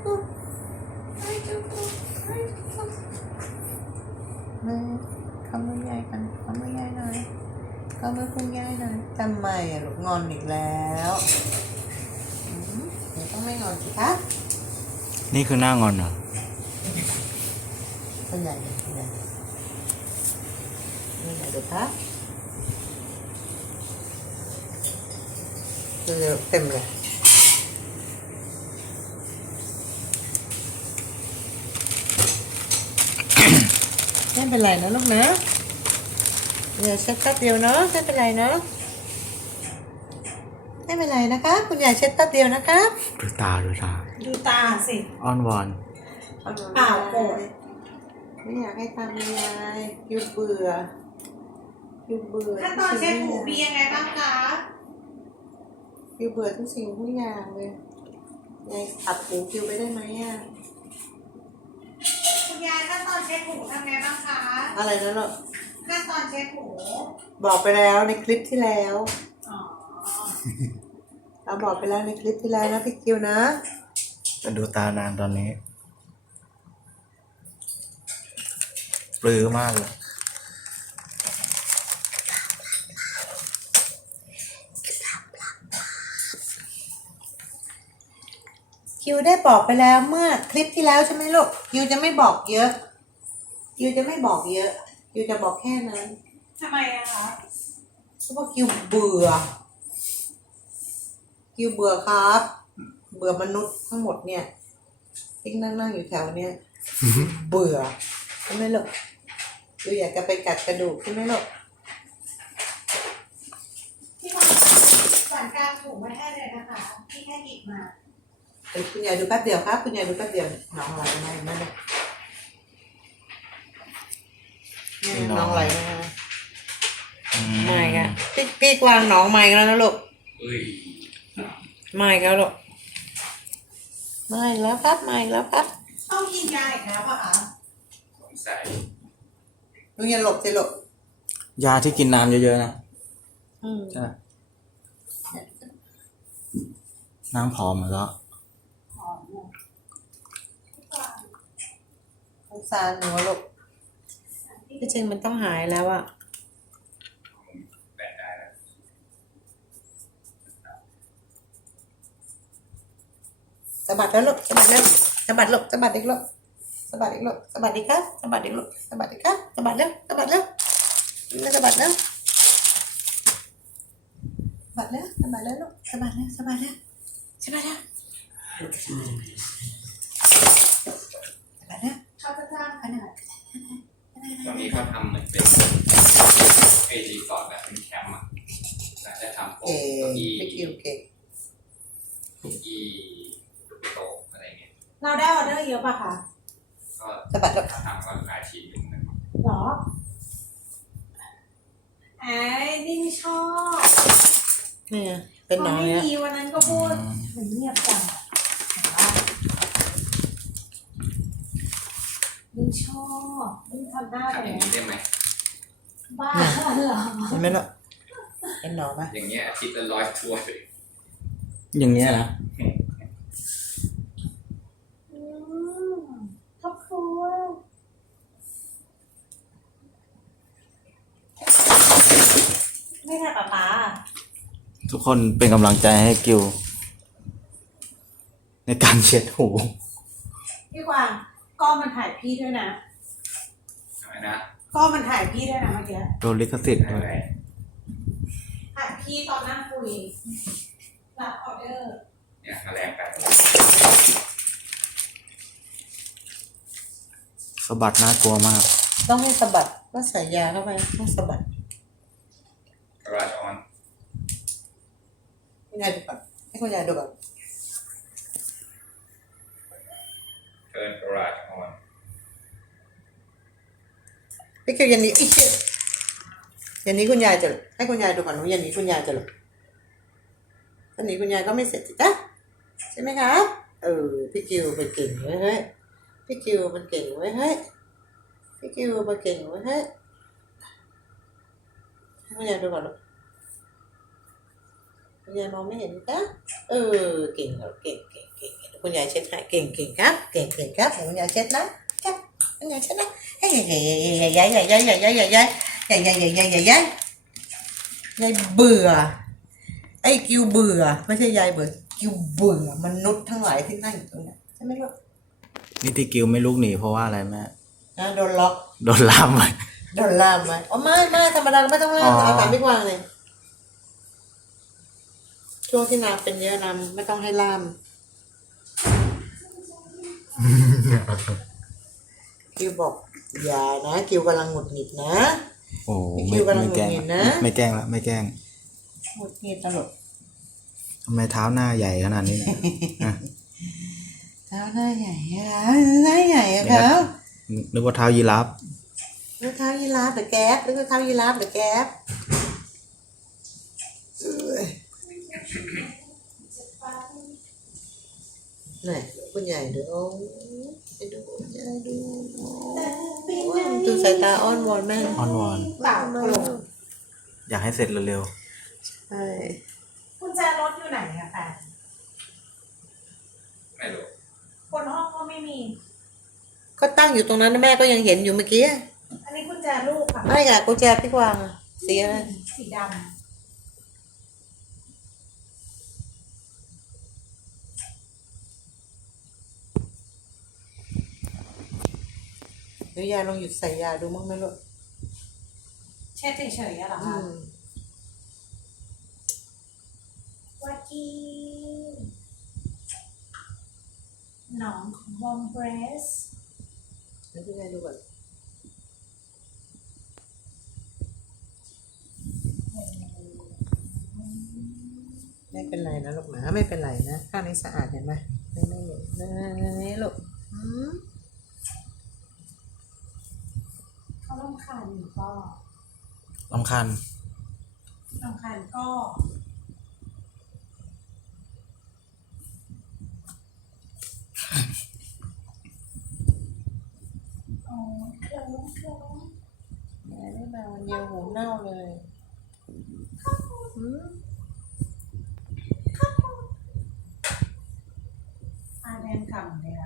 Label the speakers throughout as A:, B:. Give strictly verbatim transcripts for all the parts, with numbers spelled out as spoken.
A: กุไอ้จุกุไอ้จุกุมือขอมือยายกันขอมือยายหน่อยขอมือคุณยายหน่อยทำไมอะลูกงอนอีกแล้วเดี๋ยวต้องไม่งอนสิคะ
B: นี่คือหน้างอนเหรอ
A: คุณยายคุณยายนี่ไหนดูคะเต็มเลยไม่เป็นไรนะลูกนะเดี๋ยวเช็ดแป๊บเดียวเนาะไม่เป็นไรเนาะไม่เป็นไรนะคะคุณยายเช็ดแป๊บเดียวนะคะ
B: ดูตาดูตา
C: ดูตาสิ
B: อ้อนวอน
C: เปล่าโกรธ
A: ไม่อยากให้ทำยายยูเบื่อยูเบื่อ
C: ขั้นตอนเช็ดหูมียังไงบ้างคะ
A: ยูเบื่อทุกสิ่งทุกอย่างเลยยายตัดหูคิวไปได้ไหมอ่ะ
C: คุณยายขั้นตอนเช็ดหูทำไงบ้างคะ
A: อะไรนะลูก
C: ขั้นตอนเช็ดหู
A: บอกไปแล้วในคลิปที่แล้ว
C: อ๋อ
A: เราบอกไปแล้วในคลิปที่แล้วนะพี่คิวนะ
B: จะดูตานางตอนนี้ปลื้มมากเลย
A: คิวได้บอกไปแล้วเมื่อคลิปที่แล้วใช่ไหมลูกคิวจะไม่บอกเยอะคิวจะไม่บอกเยอะคิวจะบอกแค่นั้น
C: ทำไมอะคะ
A: เพราะว่าคิวเบื่อคิวเบื่อครับเบื่อมนุษย์ทั้งหมดเนี่ยที่นั่งนั่งอยู่แถวเนี้ยเบื่อใช่ไหมลูกคิวอยากจะไปกัดกระดูกใช่ไหมลูก
C: ที่มาสั่งการถูกไม่ให้เลยนะคะที่แค่หยิบมา
A: คุณยายดูแป๊บเดียวครับคุณยายดูแป๊บเดียวน้องไหลไหมนั่นเลยน้องไหลนะไม่ค่ะพี่พี่วางน้องไม่แล้วนะลูกไม่แล้วลูกไม่แล้วครับไม่แล้วครับ
C: ต้องกินยาอีกแล้วป่ะคะ
A: ใส่ลุงอย่าหลบสิหลบ
B: ยาที่กินน้ำเยอะๆนะใช่น้ำผอมแล้ว
A: สงสารหนูลูกที่จริงมันต้องหายแล้วอะสะบัดแล้วลูกสะบัดแล้วสะบัดลูกสะบัดอีกลูกสะบัดอีกลูกสะบัดอีกครับสะบัดอีกลูกสะบัดอีกครับสะบัดแล้วสะบัดแล้วสะบัดแล้วสะบัดแล้วสะบัดแล้วลูกสะบัดแล้วสะบัดแล้วสะบัดแล้วสะบัดแล้ว
C: เขาจะจ้างขนาด
D: ตอนนี้เขาทำเหมือนเป็นไอรีสอร์ทแบบเป็นแคมป์อ่ะจะทำโต๊ะเก้าอี้เก้าอี้โต๊ะอะไรเงี้ย
C: เราได้ออเดอร์เยอะป่ะคะ
D: ก็
A: สะบัดแล้ว
D: ทำก็ขายชิ้นหนึ่งนะ
C: หรอไอ้ดิ้งชอบ
A: นี่เป็นน้อย
C: ไม่มีวันนั้นก็พูดเหมือนเงียบจังดิ้งชอบดิ้งทำได้
D: ทำอย่างนี้ได้ไหม
C: บ้าเหรอ
A: เห็นไหมล่ะเป็นหนอไหม
D: อย่างเงี้ยอาทิตย์ละร้อยถ้วย
B: อย่างเงี้ยนะ
C: ครอบครัวไม่ใช่ป๊าป๊า
B: ทุกคนเป็นกำลังใจให้กิวในการเช็ดหู
C: พี่กวางก็มันถ่ายพี่ด้วยนะ
D: อะไรนะ
C: ก็มันถ่ายพี่ด้วยนะเมื่อกี้
B: โดนลิขสิทธิ์ด้วย
C: ถ่ายพี่ตอนนั่งคุยรับออเดอร์
D: เนี่ยแมลงกัด
B: สะบัดน่ากลัวมาก
A: ต้องให้สะบัดก็ใส่ยาเข้าไปต้องสะบัด
D: กระราชออน
A: คุณยายดูก่อนให้คุณยายดูก่อน
D: เทิร์นกระราชออน
A: พี่คิวยันนี้อีกยันนี้คุณยายจะให้คุณยายดูก่อนว่ายันนี้คุณยายจะหรอยันนี้คุณยายก็ไม่เสร็จจ้ะใช่ไหมครับเออพี่คิวมันเก่งเว้ยเฮ้ยพี่คิวมันเก่งเว้ยเฮ้ยพี่คิวมันเก่งเว้ยเฮ้ยให้คุณยายดูก่อนลูกคุณยายมองไม่เห็นจ้ะเออเก่งเหรอเก่งเก่งเก่งคุณยายเช็ดให้เก่งเก่งครับ เก่งเก่งครับคุณยายเช็ดนะครับคุณยายเช็ดนะเฮ้ยใหญ่ใหญ่ใหญ่ใหญ่ใหญ่ใหญ่ใหญ่ใหญ่ใหญ่ใหญ่ใหญ่ใหญ่ใหญ่ใหญ่ใหญ่ใหญ่ยายเบื่อไอ้กิวเบื่อไม่ใช่ยายเบื่อกิวเบื่อมนุษย์ทั้งหลายที่นั่งอยู่ตรงนี้ใช่ไหมลูก
B: นี่ที่กิวไม่ลุกหนีเพราะว่าอะไรแม่
A: นะโดนล็อก
B: โดนล่ามไว้
A: โดนล่ามไหมอ๋อไม่ไม่ธรรมดาไม่ต้องล่าม
B: อ๋อ
A: เอาถามพี่กวางเลยช่วงที่นางเป็นเยอะนางไม่ต้องให้ล่าม กิวบอกอย่านะกิวกำลังหงุดหงิดนะ
B: โอ้
A: พี่
B: ไม่
A: คิวกำลัง
B: ไม่แกล้ง
A: หงุดหงิดนะ
B: ไม่แกล้งละไม่แกล้ง
A: หงุดหงิดตลก
B: ทำไมเท้าหน้าใหญ่ขนาดนี้เนี่ยอ่ะ
A: เท้าหน้าใหญ่อะหน้าใหญ่อะครับ
B: นึกว่าเท้ายีราฟ
A: แล้วเท้ายีราฟหรือแก๊ปหรือเท้ายีราฟหรือแก๊ปเอ้ยไหนคุณใหญ่ดูโอ้ไปดูคุณใหญ่ดูโอ้ยดูสายตาอ้อนวอนแม่
B: อ้อนวอน
C: เปล่าโกรธ
B: อยากให้เสร็จเร็ว
A: ใช่
C: คุณแจรถอยู่ไหนอะแฟน
D: ไม่รู้
C: คนห้องก็ไม่มี
A: ก็ตั้งอยู่ตรงนั้นนะแม่ก็ยังเห็นอยู่เมื่อกี้
C: อันนี้คุณแจลูกค่ะ
A: ไม่ค่ะกุญแจพี่กวางอะเสียอะไร
C: สีด
A: เดี๋ยวยายลองหยุดใส่ยาดูมั้งไหมลูก
C: ำเช็ดเฉยๆอะเหรอ
A: อื
C: คะ
A: ม
C: วักีหนองบอมเบรส
A: เดี๋ยวพี่ยายดูก่อนไม่เป็นไรนะลูกหมาไม่เป็นไรนะข้างนี้สะอาดเห็นไหมไม่ไม่ไม่ไม่ลูกอืม
C: เขาลำคาญอยู่ก็
B: ๆรำคาญ
C: ลำคาญก็อ๋อเคลิ้มเคลิ้ม
A: ยายไม่มาวันเดียวหูเน่าเลยอืม
C: อาแดนขำเลยอะ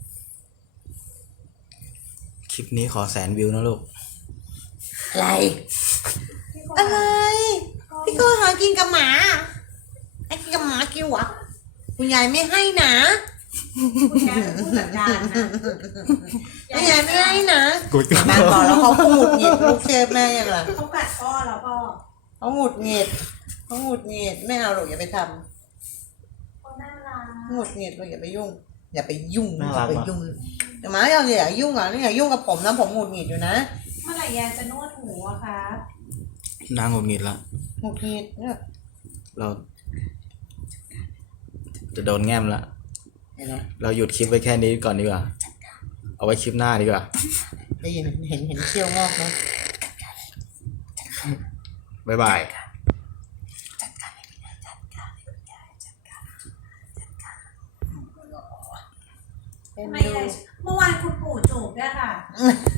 B: คลิปนี้ขอแสนวิวนะลูก
A: อะไร
C: พี่ก็
A: อะไร พี่ก็หากินกับหมาไอ้กินกับหมากิวอ่ะคุณยายไม่ให้นะ
C: คุณยายเป็นผู้จัดการนะ
A: คุณยายไม่ให้นะ
B: กูจะ
A: แม่บอกแล้วเขาหงุดหงิดลูกเชื่อแม่ยังล่ะ
C: เขากัดก้อแล้วก็
A: เขาหงุดหงิดเขาหงุดหงิดไม่เอาหรอกอย่าไปท
C: เขาน่ารัก
A: ำหงุดหงิดลูกอย่าไปยุ่ง อย่าไปยุ่ง
B: น่า
A: อ
B: รั
A: ย่าก ไป
B: มาก
A: ยุ่งแต่หมาอย่าอย่ายุ่งอ่ะนี่อย่ายุ่งกับผมนะผมหงุดหงิดอยู่นะ
C: เมื่อไหร่ยายจะนวดหูอะครับ
B: นางหงุดหงิดละ
A: หงุดหงิดเนี่ย
B: เรา จะโดนแง้มละ
A: เห็นไหม
B: เราหยุดคลิปไว้แค่นี้ก่อนดีกว่า เอาไว้คลิปหน้าดีกว่า
A: ได้ยินเห็นเห็นเขี้ยวงอกไหม
B: บ๊ายบาย
A: เอ็น
C: ทำไม
A: ดู
C: ยายเมื่อวานคุณปู่จูบด้วยค่ะ
A: เ